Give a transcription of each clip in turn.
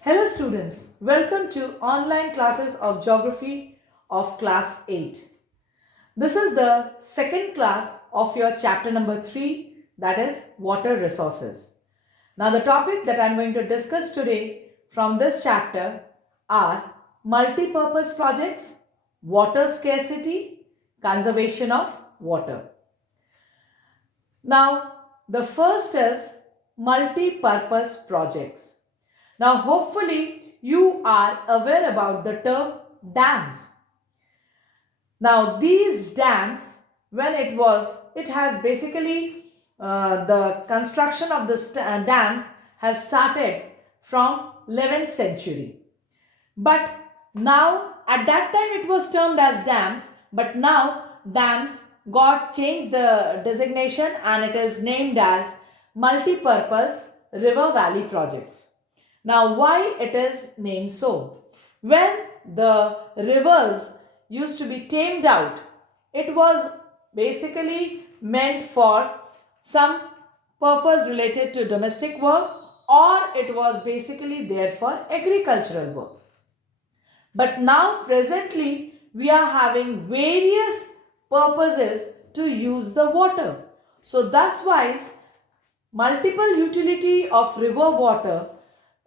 Hello students, welcome to online classes of geography of class 8. This is the second class of your chapter number 3, that is water resources. Now the topic that I am going to discuss today from this chapter are multi-purpose projects, water scarcity, conservation of water. Now the first is multi-purpose projects. Now, hopefully, you are aware about the term dams. Now, these dams, when it has basically the construction of the dams has started from 11th century. But now, at that time, it was termed as dams, but now dams got changed the designation and it is named as multi-purpose river valley projects. Now, why it is named so? When the rivers used to be tamed out, it was basically meant for some purpose related to domestic work, or it was basically there for agricultural work. But now presently we are having various purposes to use the water. So thus wise multiple utility of river water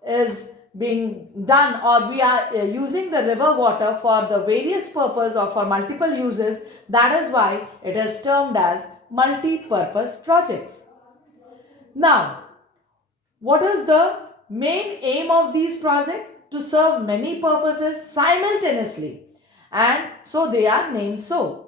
is being done, or we are using the river water for the various purpose or for multiple uses. That is why it is termed as multi-purpose projects. Now, what is the main aim of these projects? To serve many purposes simultaneously, and so they are named so.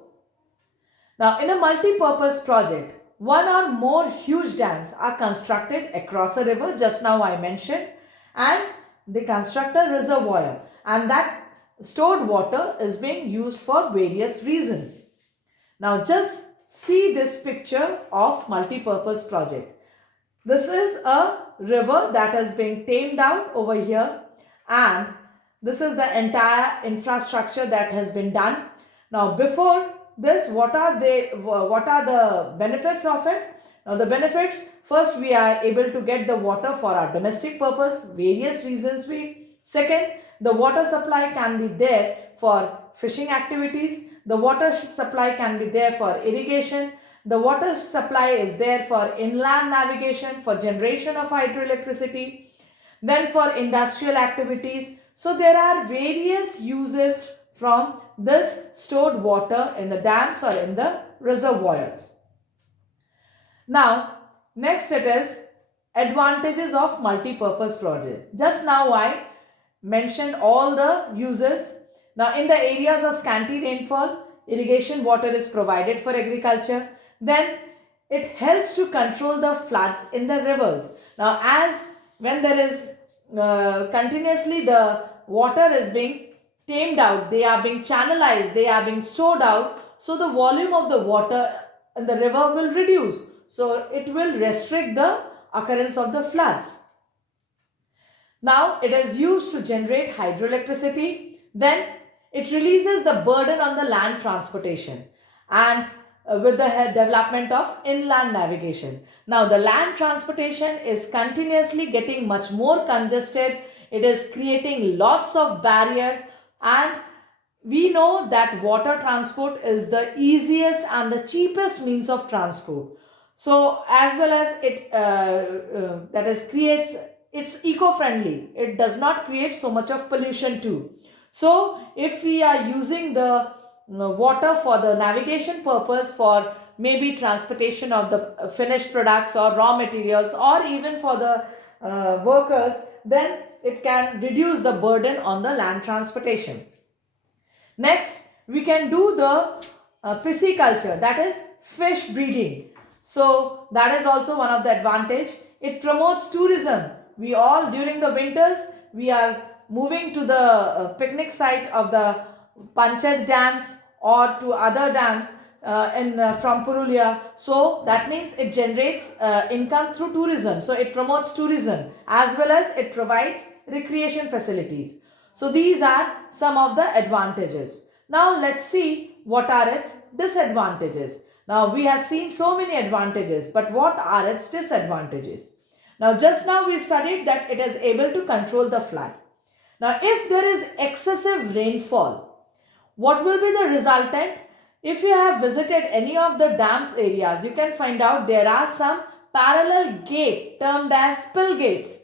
Now, in a multi-purpose project, one or more huge dams are constructed across a river, just now I mentioned, and they construct a reservoir, and that stored water is being used for various reasons. Now, just see this picture of multi-purpose project. This is a river that is being tamed out over here, and this is the entire infrastructure that has been done. Now, before this, what are the benefits of it? Now, the benefits, first we are able to get the water for our domestic purpose, various reasons second, the water supply can be there for fishing activities, the water supply can be there for irrigation, the water supply is there for inland navigation, for generation of hydroelectricity, then for industrial activities. So there are various uses from this stored water in the dams or in the reservoirs. Now, next it is advantages of multi-purpose project. Just now I mentioned all the uses. Now, in the areas of scanty rainfall, irrigation water is provided for agriculture. Then it helps to control the floods in the rivers. Now, as when there is continuously the water is being tamed out, they are being channelized, they are being stored out, so the volume of the water in the river will reduce. So it will restrict the occurrence of the floods. Now it is used to generate hydroelectricity. Then it releases the burden on the land transportation, and with the development of inland navigation. Now the land transportation is continuously getting much more congested. It is creating lots of barriers, and we know that water transport is the easiest and the cheapest means of transport. So as well as it that is creates, it's eco-friendly, it does not create so much of pollution too. So if we are using the water for the navigation purpose, for maybe transportation of the finished products or raw materials, or even for the workers, then it can reduce the burden on the land transportation. Next, we can do the pisciculture, that is fish breeding. So that is also one of the advantage. It promotes tourism. We all, during the winters, we are moving to the picnic site of the Panchat dams or to other dams from Purulia. So that means it generates income through tourism. So it promotes tourism as well as it provides recreation facilities. So these are some of the advantages. Now let's see what are its disadvantages. Now we have seen so many advantages, but what are its disadvantages? Now, just now we studied that it is able to control the flood. Now, if there is excessive rainfall, what will be the resultant? If you have visited any of the dam areas, you can find out there are some parallel gate termed as spill gates,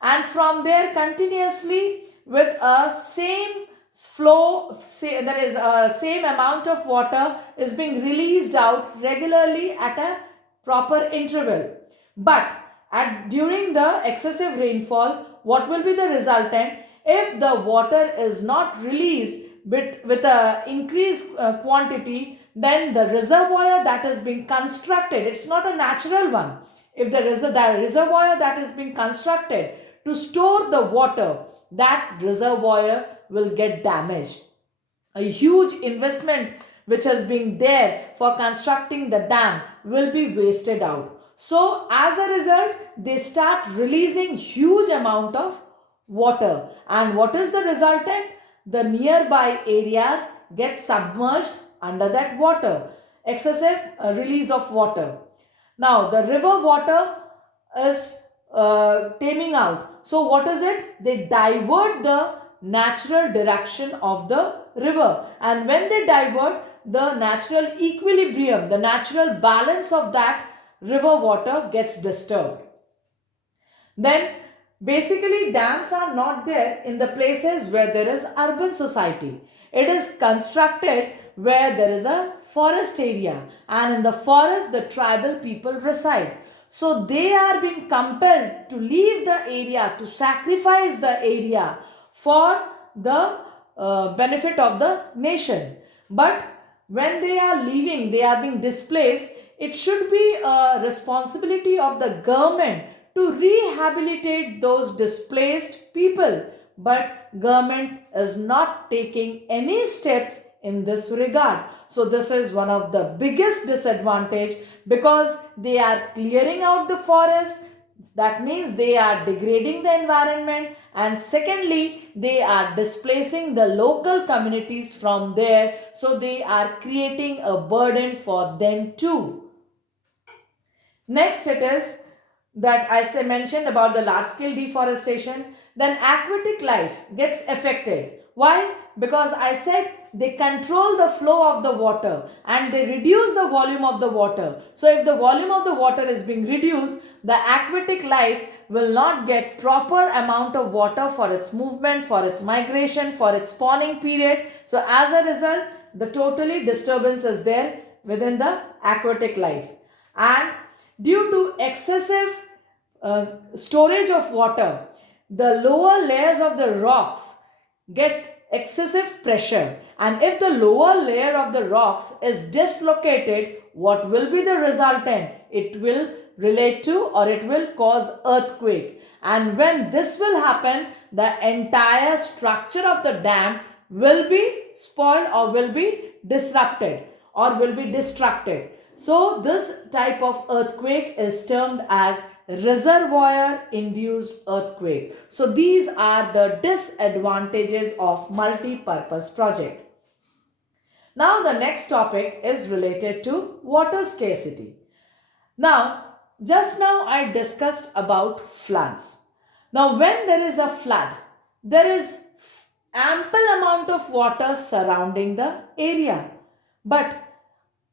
and from there continuously with a same flow, there is a same amount of water is being released out regularly at a proper interval. But during the excessive rainfall, what will be the resultant? If the water is not released with a increased quantity, then the reservoir that is being constructed, it's not a natural one. If the reservoir that is being constructed to store the water, that reservoir will get damaged. A huge investment which has been there for constructing the dam will be wasted out. So as a result, they start releasing huge amount of water. And what is the resultant? The nearby areas get submerged under that water. Excessive release of water. Now the river water is taming out. So what is it? They divert the natural direction of the river, and when they divert, the natural equilibrium, the natural balance of that river water gets disturbed. Then basically dams are not there in the places where there is urban society. It is constructed where there is a forest area, and in the forest the tribal people reside. So they are being compelled to leave the area, to sacrifice the area for the benefit of the nation. But when they are leaving, they are being displaced, it should be a responsibility of the government to rehabilitate those displaced people. But government is not taking any steps in this regard. So this is one of the biggest disadvantage, because they are clearing out the forest. That means they are degrading the environment, and secondly, they are displacing the local communities from there. So they are creating a burden for them too. Next, it is that I mentioned about the large scale deforestation. Then aquatic life gets affected. Why? Because I said they control the flow of the water and they reduce the volume of the water. So if the volume of the water is being reduced, the aquatic life will not get proper amount of water for its movement, for its migration, for its spawning period. So as a result, the totally disturbance is there within the aquatic life. And due to excessive storage of water, the lower layers of the rocks get excessive pressure, and if the lower layer of the rocks is dislocated, what will be the resultant? It will relate to, or it will cause earthquake, and when this will happen, the entire structure of the dam will be spoiled or will be disrupted or will be destructed. So this type of earthquake is termed as reservoir induced earthquake. So these are the disadvantages of multi-purpose project. Now the next topic is related to water scarcity. Now, just now I discussed about floods. Now when there is a flood, there is ample amount of water surrounding the area. But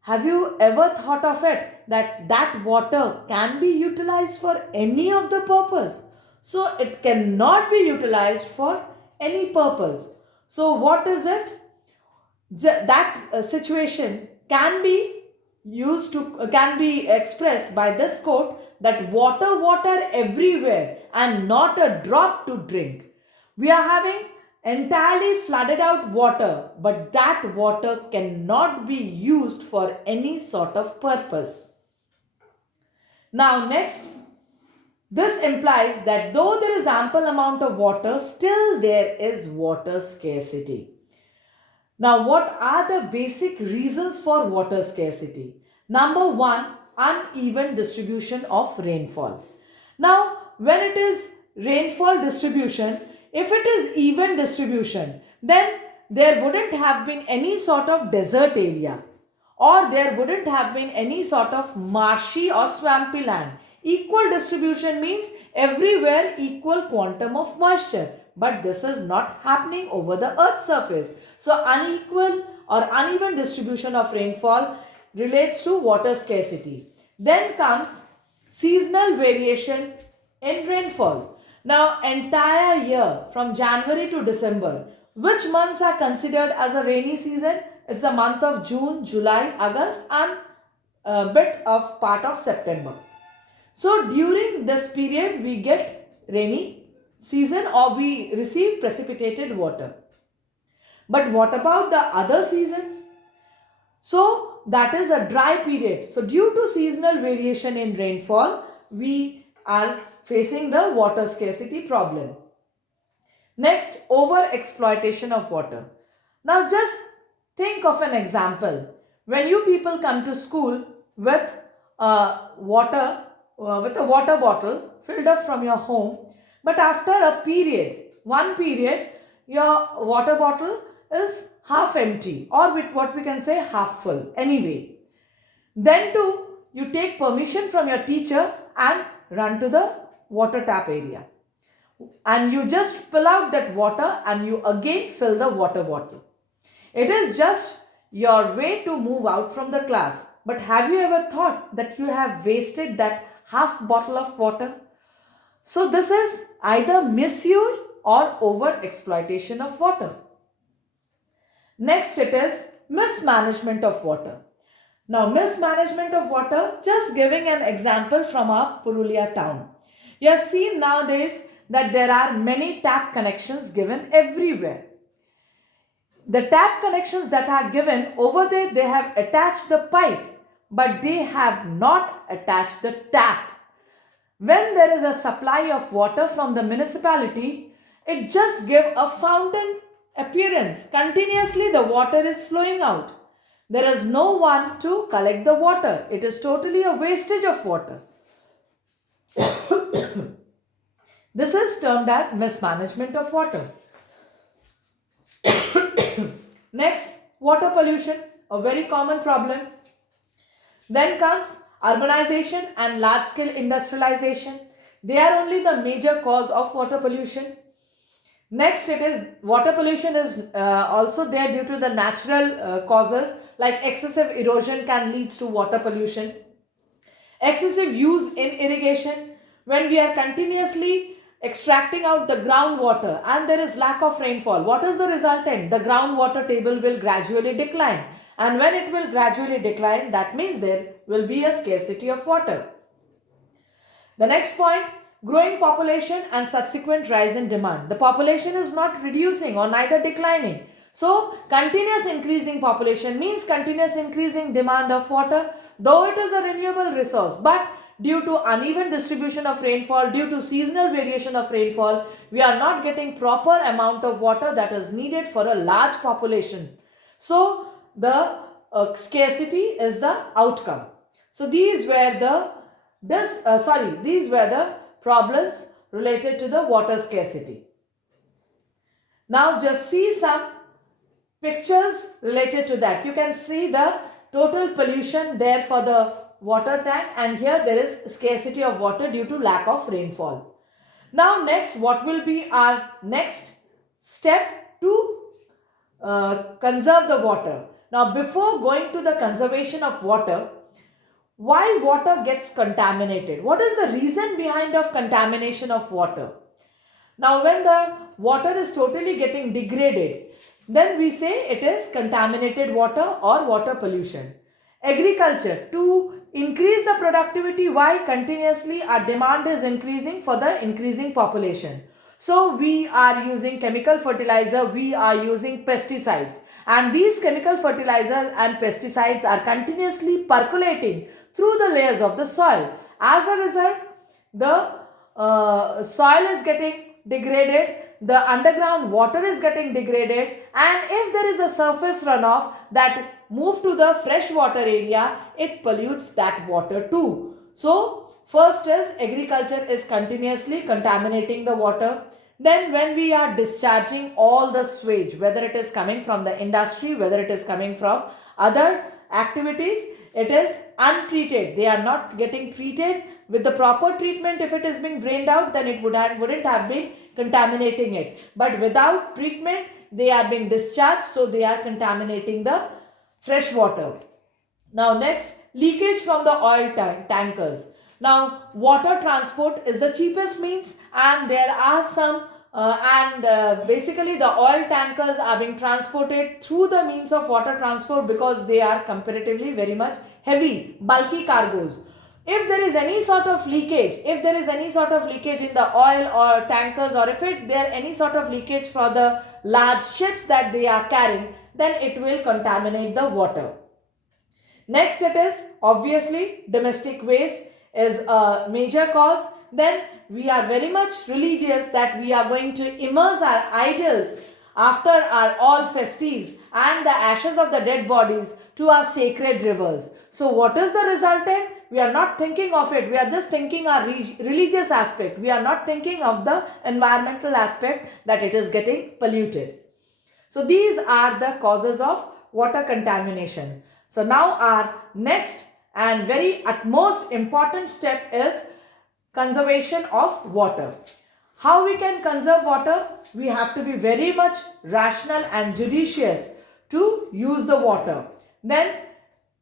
have you ever thought of it that that water can be utilized for any of the purpose? So it cannot be utilized for any purpose. So what is it? That situation can be used to, can be expressed by this quote, that water everywhere and not a drop to drink. We are having entirely flooded out water, but that water cannot be used for any sort of purpose. Now next, this implies that though there is ample amount of water, still there is water scarcity. Now what are the basic reasons for water scarcity? Number one, uneven distribution of rainfall. Now when it is rainfall distribution, if it is even distribution, then there wouldn't have been any sort of desert area, or there wouldn't have been any sort of marshy or swampy land. Equal distribution means everywhere equal quantum of moisture. But this is not happening over the earth's surface. So unequal or uneven distribution of rainfall relates to water scarcity. Then comes seasonal variation in rainfall. Now entire year from January to December, which months are considered as a rainy season? It's the month of June, July, August and a bit of part of September. So during this period we get rainy season or we receive precipitated water. But what about the other seasons? So that is a dry period. So due to seasonal variation in rainfall, we are facing the water scarcity problem. Next, over exploitation of water. Now just think of an example. When you people come to school with water, with a water bottle filled up from your home, but after a period, one period, your water bottle is half empty or with what we can say half full anyway. Then too, you take permission from your teacher and run to the water tap area. And you just fill out that water and you again fill the water bottle. It is just your way to move out from the class. But have you ever thought that you have wasted that half bottle of water? So this is either misuse or over exploitation of water. Next it is mismanagement of water. Now mismanagement of water, just giving an example from our Purulia town. You have seen nowadays that there are many tap connections given everywhere. The tap connections that are given over there, they have attached the pipe, but they have not attached the tap. When there is a supply of water from the municipality, it just gives a fountain appearance. Continuously the water is flowing out. There is no one to collect the water. It is totally a wastage of water. This is termed as mismanagement of water. Next, water pollution, a very common problem. Then comes urbanization and large-scale industrialization. They are only the major cause of water pollution. Next, it is water pollution is also there due to the natural causes like excessive erosion can lead to water pollution. Excessive use in irrigation, when we are continuously extracting out the groundwater and there is lack of rainfall, what is the resultant? The groundwater table will gradually decline, and when it will gradually decline, that means there will be a scarcity of water. The next point, growing population and subsequent rise in demand. The population is not reducing or neither declining. So continuous increasing population means continuous increasing demand of water, though it is a renewable resource, but due to uneven distribution of rainfall, due to seasonal variation of rainfall, we are not getting proper amount of water that is needed for a large population. So the scarcity is the outcome. So these were the problems related to the water scarcity. Now just see some pictures related to that. You can see the total pollution there for the water tank, and here there is scarcity of water due to lack of rainfall. Now next, what will be our next step to conserve the water? Now before going to the conservation of water, why water gets contaminated? What is the reason behind of contamination of water? Now when the water is totally getting degraded, then we say it is contaminated water or water pollution. Agriculture, to increase the productivity, why? Continuously our demand is increasing for the increasing population. So we are using chemical fertilizer, we are using pesticides, and these chemical fertilizers and pesticides are continuously percolating through the layers of the soil. As a result, the soil is getting degraded, the underground water is getting degraded, and if there is a surface runoff that move to the freshwater area, it pollutes that water too. So first is agriculture is continuously contaminating the water. Then when we are discharging all the sewage, whether it is coming from the industry, whether it is coming from other activities, it is untreated. They are not getting treated with the proper treatment. If it is being drained out, then it wouldn't have been contaminating it. But without treatment, they are being discharged, so they are contaminating the fresh water. Now next, leakage from the oil tankers. Now water transport is the cheapest means, and there are some basically the oil tankers are being transported through the means of water transport because they are comparatively very much heavy, bulky cargoes. If there is any sort of leakage, in the oil or tankers, or if there any sort of leakage for the large ships that they are carrying, then it will contaminate the water. Next, it is obviously domestic waste is a major cause. Then we are very much religious that we are going to immerse our idols after our all festives and the ashes of the dead bodies to our sacred rivers. So what is the resultant? We are not thinking of it. We are just thinking our religious aspect. We are not thinking of the environmental aspect, that it is getting polluted. So these are the causes of water contamination. So now our next and very utmost important step is conservation of water. How we can conserve water? We have to be very much rational and judicious to use the water. Then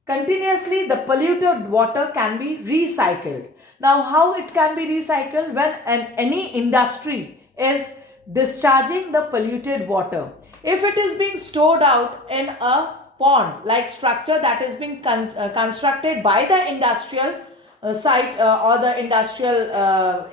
continuously the polluted water can be recycled. Now how it can be recycled? When any industry is discharging the polluted water, if it is being stored out in a pond like structure that is being constructed by the industrial site or the industrial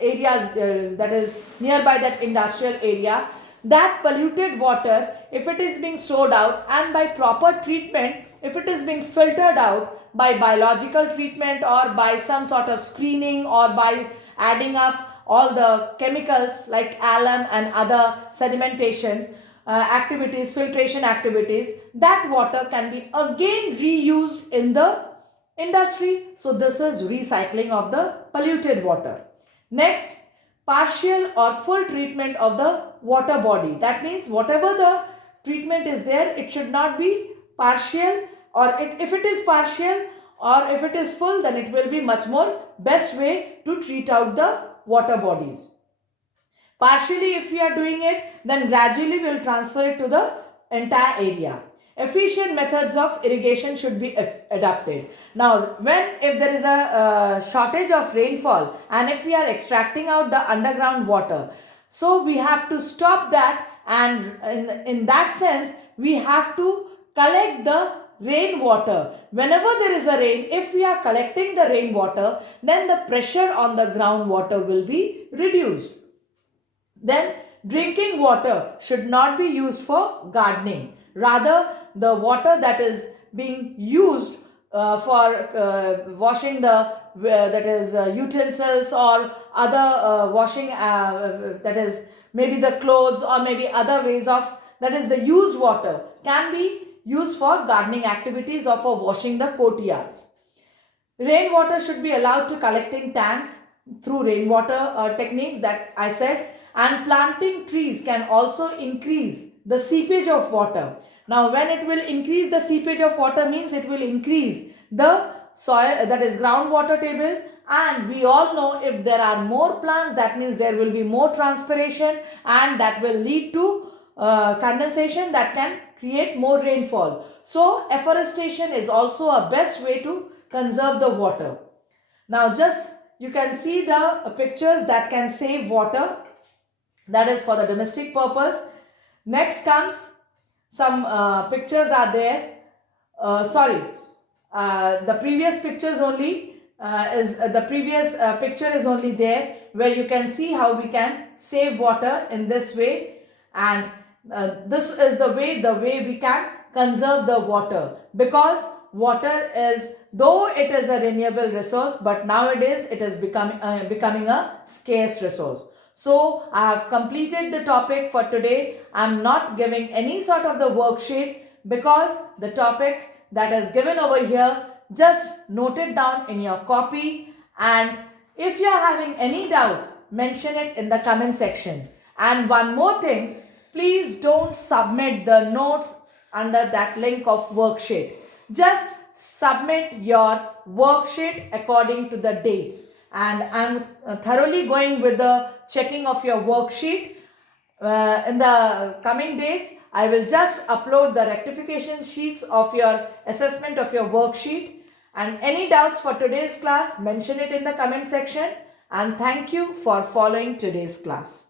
areas that is nearby that industrial area, that polluted water, if it is being stored out and by proper treatment, if it is being filtered out by biological treatment or by some sort of screening or by adding up all the chemicals like alum and other sedimentations activities, filtration activities, that water can be again reused in the industry. So this is recycling of the polluted water. Next, partial or full treatment of the water body. That means whatever the treatment is there, it should not be partial, or if it is partial or if it is full, then it will be much more best way to treat out the water bodies. Partially if we are doing it, then gradually we will transfer it to the entire area. Efficient methods of irrigation should be adopted. Now, if there is a shortage of rainfall and if we are extracting out the underground water, so we have to stop that, and in that sense, we have to collect the rainwater. Whenever there is a rain, if we are collecting the rainwater, then the pressure on the groundwater will be reduced. Then drinking water should not be used for gardening. Rather, the water that is being used for washing the utensils or other washing that is maybe the clothes or maybe other ways of, that is the used water, can be used for gardening activities or for washing the courtyards. Rainwater should be allowed to collect in tanks through rainwater techniques that I said. And planting trees can also increase the seepage of water. Now when it will increase the seepage of water means it will increase the soil, that is groundwater table, and we all know if there are more plants, that means there will be more transpiration and that will lead to condensation that can create more rainfall. So afforestation is also a best way to conserve the water. Now just you can see the pictures that can save water. That is for the domestic purpose. Next comes some pictures are there. The previous pictures only picture is only there, where you can see how we can save water in this way, and this is the way we can conserve the water, because water is, though it is a renewable resource, but nowadays it is becoming a scarce resource. So I have completed the topic for today. I am not giving any sort of the worksheet because the topic that is given over here, just note it down in your copy, and if you are having any doubts, mention it in the comment section. And one more thing, please don't submit the notes under that link of worksheet. Just submit your worksheet according to the dates. And I'm thoroughly going with the checking of your worksheet. In the coming dates, I will just upload the rectification sheets of your assessment of your worksheet. And any doubts for today's class, mention it in the comment section. And thank you for following today's class.